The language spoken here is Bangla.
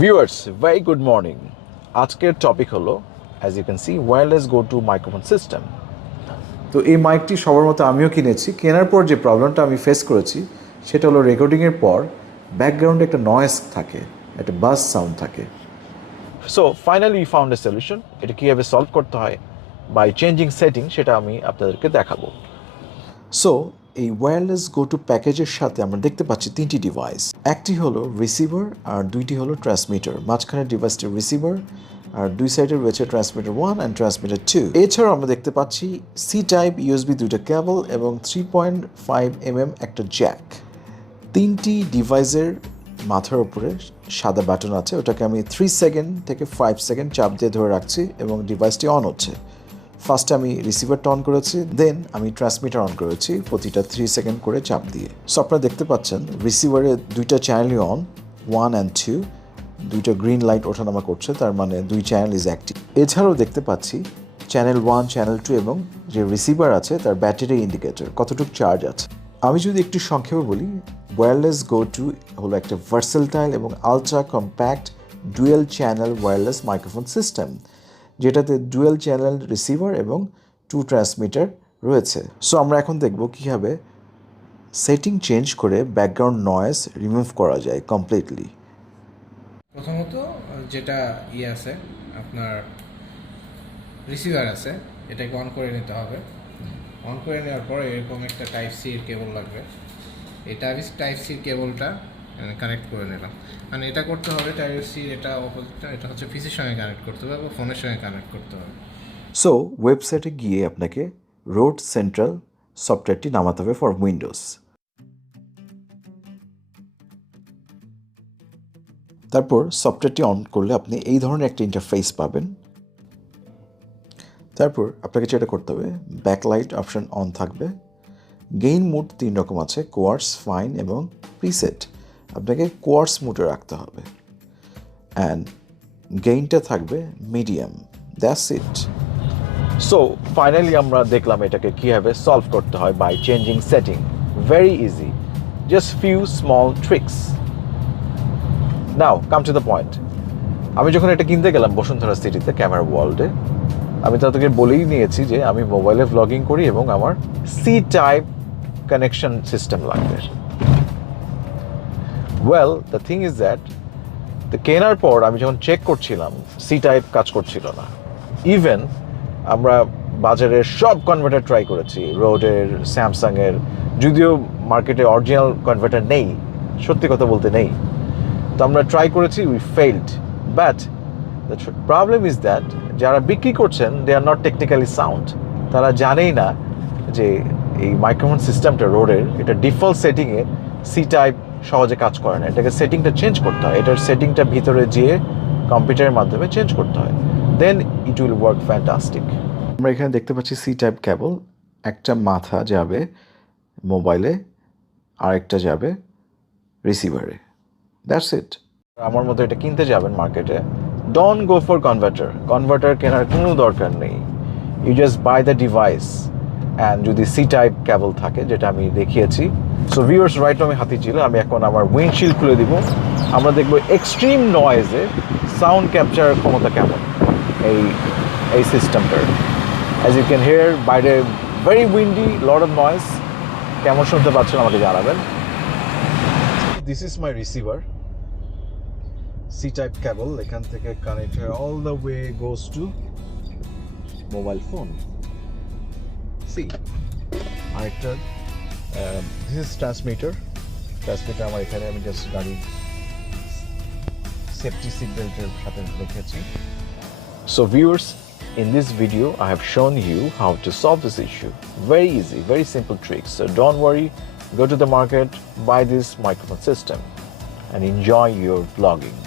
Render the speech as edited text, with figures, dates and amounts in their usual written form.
Viewers, very good morning. আজকের টপিক হলো as you can see wireless go to microphone system. তো এই মাইকটি সবার মতো আমিও কিনেছি। কেনার পর যে প্রবলেমটা আমি ফেস করেছি সেটা হলো রেকর্ডিংয়ের পর ব্যাকগ্রাউন্ডে একটা নয়েজ থাকে, একটা বাস সাউন্ড থাকে। So finally we found a solution. এটা কিভাবে সলভ করতে হয় by changing setting সেটা আমি আপনাদেরকে দেখাবো। সো এই ওয়্যারলেস গো টু প্যাকেজের সাথে আমরা দেখতে পাচ্ছি তিনটি ডিভাইস। একটি হলো রিসিভার আর দুইটি হলো ট্রান্সমিটার। মাঝখানের ডিভাইসটি রিসিভার আর দুই সাইডে রয়েছে ট্রান্সমিটার 1 অ্যান্ড ট্রান্সমিটার 2। এছাড়াও আমরা দেখতে পাচ্ছি সি টাইপ ইউএসবি দুইটা কেবল এবং 3.5 একটা জ্যাক। তিনটি ডিভাইসের মাথার উপরে সাদা বাটন আছে, ওটাকে আমি 3 সেকেন্ড থেকে 5 সেকেন্ড চাপ দিয়ে ধরে রাখছি এবং ডিভাইসটি অন হচ্ছে। ফার্স্টে আমি রিসিভারটা অন করেছি, দেন আমি ট্রান্সমিটার অন করেছি প্রতিটা 3 সেকেন্ড করে চাপ দিয়ে। সো আপনারা দেখতে পাচ্ছেন রিসিভারে দুইটা চ্যানেলই অন, 1 অ্যান্ড 2, দুইটা গ্রিন লাইট ওঠানামা করছে, তার মানে দুই চ্যানেল ইজ অ্যাক্টিভ। এছাড়াও দেখতে পাচ্ছি চ্যানেল 1, চ্যানেল 2 এবং যে রিসিভার আছে তার ব্যাটারি ইন্ডিকেটর কতটুকু চার্জ আছে। আমি যদি একটু সংক্ষেপে বলি, ওয়্যারলেস গো টু হলো একটা ভার্সেটাইল এবং ultra compact dual channel wireless microphone system, যেটাতে ডুয়েল চ্যানেল রিসিভার এবং 2 ট্রান্সমিটার রয়েছে। সো আমরা এখন দেখব কীভাবে সেটিং চেঞ্জ করে ব্যাকগ্রাউন্ড নয়েজ রিমুভ করা যায় কমপ্লিটলি। প্রথমত যেটা আছে আপনার রিসিভার আছে, এটাকে অন করে নিতে হবে। অন করে নেওয়ার পরে এরকম একটা টাইপ সি কেবল লাগবে। এই টাইপ সি কেবলটা কানেক্ট করে নিলাম। মানে এটা করতে হবে টাইপ সি, এটা অপোজিটটা, এটা হচ্ছে পিসির সঙ্গে কানেক্ট করতে হবে বা ফোনের সঙ্গে কানেক্ট করতে হবে। সো ওয়েবসাইটে গিয়ে আপনাকে রোড সেন্ট্রাল সফটওয়্যারটি নামাতে হবে ফর উইন্ডোজ। তারপর সফটওয়্যারটি অন করলে আপনি এই ধরনের একটা ইন্টারফেস পাবেন। তারপর আপনাকে যেটা করতে হবে, ব্যাকলাইট অপশন অন থাকবে। গেইন মোড 3 রকম আছে, কোয়ার্স, ফাইন এবং প্রিসেট। আপনাকে কোয়ার্স মোডে রাখতে হবে অ্যান্ড গেইনটা থাকবে medium. That's it. So finally আমরা দেখলাম এটাকে কিভাবে সলভ করতে হয় by changing setting. Very easy. Just few small tricks. Now come to the point. আমি যখন এটা কিনতে গেলাম বসুন্ধরা সিটিতে ক্যামেরা ওয়ার্ল্ডে, আমি তাদেরকে বলেই নিয়েছি যে আমি মোবাইলে ভ্লগিং করি এবং আমার সি টাইপ কানেকশন সিস্টেম লাগবে। Well the thing is that কেনার পর আমি যখন চেক করছিলাম সি টাইপ কাজ করছিল না। ইভেন আমরা বাজারের সব কনভার্টার ট্রাই করেছি, রোডের, স্যামসাংয়ের, যদিও মার্কেটে অরিজিনাল কনভার্টার নেই, সত্যি কথা বলতে নেই। তো আমরা ট্রাই করেছি, we failed. But the problem is that যারা বিক্রি করছেন দে আর নট টেকনিক্যালি সাউন্ড। তারা জানেই না যে এই মাইক্রোফোন সিস্টেমটা রোডের, এটা ডিফল্ট সেটিংয়ে সি টাইপ সহজে কাজ করে না। এটাকে সেটিংটা চেঞ্জ করতে হয়, এটার সেটিংটা ভিতরে যেয়ে কম্পিউটারের মাধ্যমে চেঞ্জ করতে হয়, দেন ইট উইল ওয়ার্ক ফ্যান্টাস্টিক। আমরা এখানে দেখতে পাচ্ছি সি টাইপ কেবল, একটা মাথা যাবে মোবাইলে, আরেকটা যাবে রিসিভারে। That's it. আমার মতো এটা কিনতে যাবেন মার্কেটে, ডোন্ট গো ফর কনভার্টার কেনার কোনো দরকার নেই। You just buy the device and যদি সি টাইপ কেবল থাকে, যেটা আমি দেখিয়েছি। সো ভিউয়ার্স, রাইট আমি হাতি ছিল, আমি এখন আমার উইন্ডশিল্ড খুলে দিব। আমরা দেখবো এক্সট্রিম নয়েজে সাউন্ড ক্যাপচারের ক্ষমতা কেমন এই সিস্টেমটার। অ্যাজ ইউ ক্যান হিয়ার বাইরে very windy, lot of noise. কেমন শুনতে পাচ্ছেন আমাকে জানাবেন। This is my receiver, C type cable, এখান থেকে কানেক্ট হয়ে all the way goes to mobile phone. See আরেকটা, দিস ইজ ট্রান্সমিটার আমার এখানে, আমি জাস্ট গাড়ির সেফটি সিট বেল্টের সাথে রেখেছি। So viewers, in this video I have shown you how to solve this issue. Very easy, very simple tricks. So don't worry, go to the market, buy this microphone system and enjoy your vlogging.